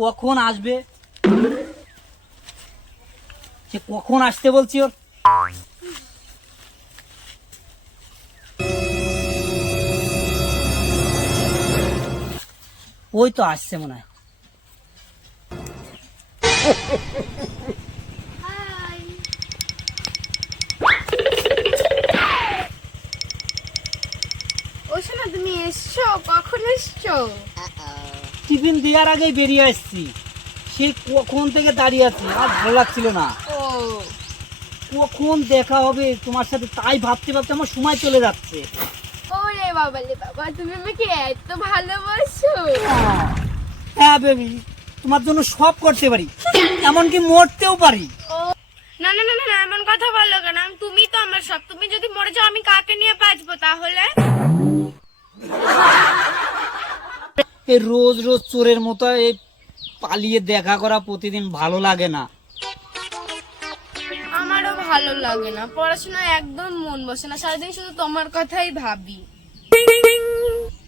কখন আসবে, সে কখন আসতে বলছি ওর। ওই তো আসছে মনে হয়। তুমি এসছো? কখন এসছো? টিফিন দেওয়ার আগেই বেরিয়ে আসছি, সেই কখন থেকে দাঁড়িয়ে আছি, আর ভালো লাগছিল না। ও কখন দেখা হবে তোমার সাথে তাই ভাবতে ভাবতে আমার সময় চলে যাচ্ছে। ওরে বাবা রে বাবা, তুমি আমাকে এত ভালোবাসো? হ্যাঁ বেবি, তোমার জন্য সব করতে পারি, এমনকি মরতেও পারি। না না না না, এমন কথা বলো কেন? তুমি তো আমার সব। তুমি যদি মরে যাও আমি কাকে নিয়ে বাঁচবো তাহলে? এই রোজ রোজ চোরের মতো এই পালিয়ে দেখা করা প্রতিদিন ভালো লাগে না। আমারও ভালো লাগে না, পড়াশোনায় একদম মন বসে না, সারাদিন শুধু তোমার কথাই ভাবি।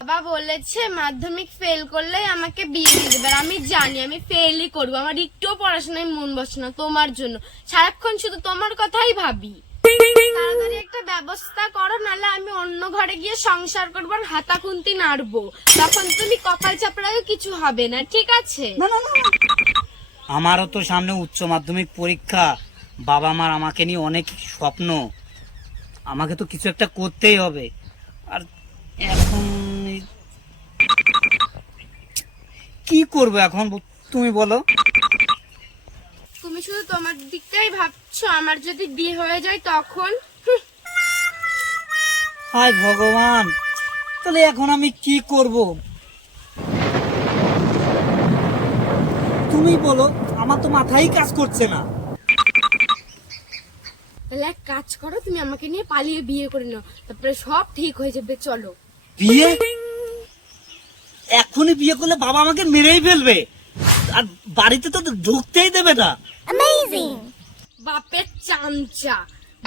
বাবা বলেছে মাধ্যমিক ফেল করলে আমাকে বিয়ে দিয়ে দেবে, আর আমি জানি আমি ফেলই করবো। আমার একটুও পড়াশোনায় মন বসে না তোমার জন্য, সারাক্ষণ শুধু তোমার কথাই ভাবি। তাড়াতাড়ি একটা ব্যবস্থা করো, নাহলে আমি অন্য ঘরে গিয়ে সংসার করবো আর হাতা খুন্তি নাড়বো। তখন তুমি কপাল চাপড়াও কিছু হবে না, ঠিক আছে? না না না, আমারও তো সামনে উচ্চ মাধ্যমিক পরীক্ষা, বাবা মার আমাকে নিয়ে অনেক স্বপ্ন, আমাকে তো কিছু একটা করতেই হবে। আর এখন কি করবো এখন তুমি বলো? তুমি শুধু তোমার দিকটাই ভাবছো, আমার যদি বিয়ে হয়ে যায় তখন? হায় ভগবান, তাহলে এখন আমি কি করব তুমি বলো, আমার তো মাথায় কাজ করছে না। তাহলে এক কাজ করো, তুমি আমাকে নিয়ে পালিয়ে বিয়ে করে নাও, তারপরে সব ঠিক হয়ে যাবে। চলো। বিয়ে? এখনই বিয়ে করলে বাবা আমাকে মেরেই ফেলবে, আর বাড়িতে তো ঢুকতেই দেবে না। বাপের চামচা,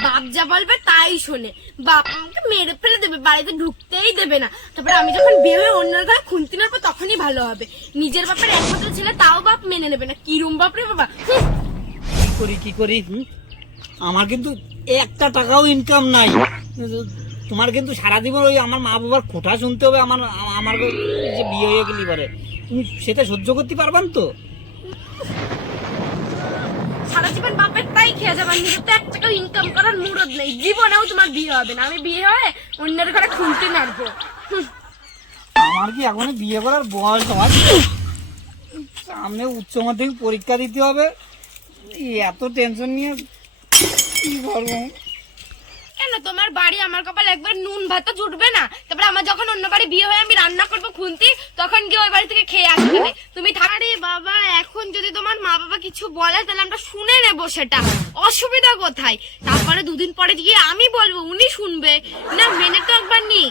বাপ যা বলবে তাই শোনে। বাপ আমাকে মেরে ফেলে দেবে, বাড়িতে ঢুকতেই দেবে না। তারপরে আমি যখন বিয়ে হয়ে অন্যের ঘরে খুন্তি নাড়বো তখনই ভালো হবে। নিজের বাপের একমাত্র ছেলে, তাও বাপ মেনে নেবে না। কিরম বাপ রে বাবা। কি করি আমার কিন্তু একটা টাকাও ইনকাম নাই। তোমার কিন্তু সারা জীবন ওই আমার মা বাবার খোঁটা শুনতে হবে। আমার আমার যে বিয়ে হয়ে গেলি পরে তুমি সেটা সহ্য করতে পারবেন তো? সারা জীবন বাপের তাই খেয়ে যাবার, নিজের তো এক টাকাও ইনকাম করার মুরদ নেই। জীবনেও তোমার বিয়ে হবে না। আমি বিয়ে হয়ে অন্যের ঘরে খুন্তি নাড়বো। আমার কি এখন বিয়ে করার বয়স হয়? সামনে উচ্চ মাধ্যমিক পরীক্ষা দিতে হবে, এত টেনশন নিয়ে কি করবো? কেন তোমার বাড়ি আমার কপাল একবার নুন ভাত জুটবে না? তারপরে আমার যখন অন্য বাড়ি বিয়ে হয়ে আমি রান্না করবো খুন্তি, তখন গিয়ে ওই বাড়ি থেকে খেয়ে আসবে। তুমি থাকারে বাবা, এখন যদি তোমার মা বাবা কিছু বলে তাহলে আমরা শুনে নেবো, সেটা অসুবিধা কোথায়? তারপরে দুদিন পরে গিয়ে আমি বলবো, উনি শুনবে না? মেনে তো একবার নি।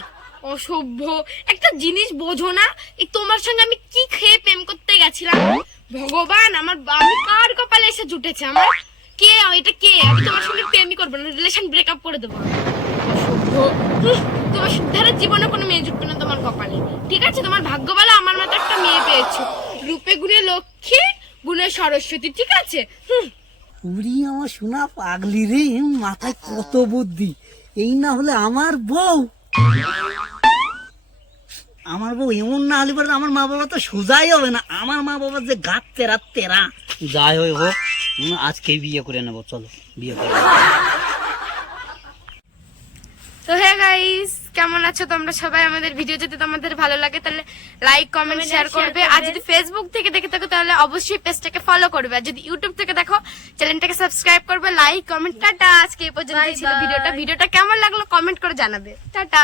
অসভ্য একটা জিনিস বোঝো না। এই তোমার সঙ্গে আমি কি খেয়ে প্রেম করতে গেছিলাম? ভগবান, আমি কার কপালে এসে জুটেছে? আমার কে এটা? কে? আমি তোমার সঙ্গে প্রেমই করবো না, রিলেশন ব্রেকআপ করে দেবো। তোমার সুদ্ধারের জীবনে কোনো মেয়ে জুটবে না তোমার কপালে, ঠিক আছে? তোমার ভাগ্য বলে আমার মতো একটা মেয়ে পেয়েছো, রূপে গুণে লক্ষ্মী, গুণে সরস্বতী, ঠিক আছে? উড়ি আমার সোনা পাগলি রে, মাথায় কত বুদ্ধি! এই না হলে আমার বউ, এমন না হলে পরে আমার মা বাবা তো সোজাই হবে না। আমার মা বাবা যে গাত তেরা তেরা, যাই হয়ে হোক আজকেই বিয়ে করে নেবো। চলো বিয়ে করে। তো হ্যাঁ গাইস, কেমন আছো তোমরা সবাই? আমাদের ভিডিও যদি তোমাদের ভালো লাগে তাহলে লাইক কমেন্ট শেয়ার করবে, আর যদি ফেসবুক থেকে দেখে থাকো তাহলে অবশ্যই পেজটাকে ফলো করবে, আর যদি ইউটিউব থেকে দেখো চ্যানেলটাকে সাবস্ক্রাইব করবে। Like comment, tata. আজকে এই পর্যন্তই ছিল ভিডিওটা কেমন লাগলো কমেন্ট করে জানাবে। টাটা।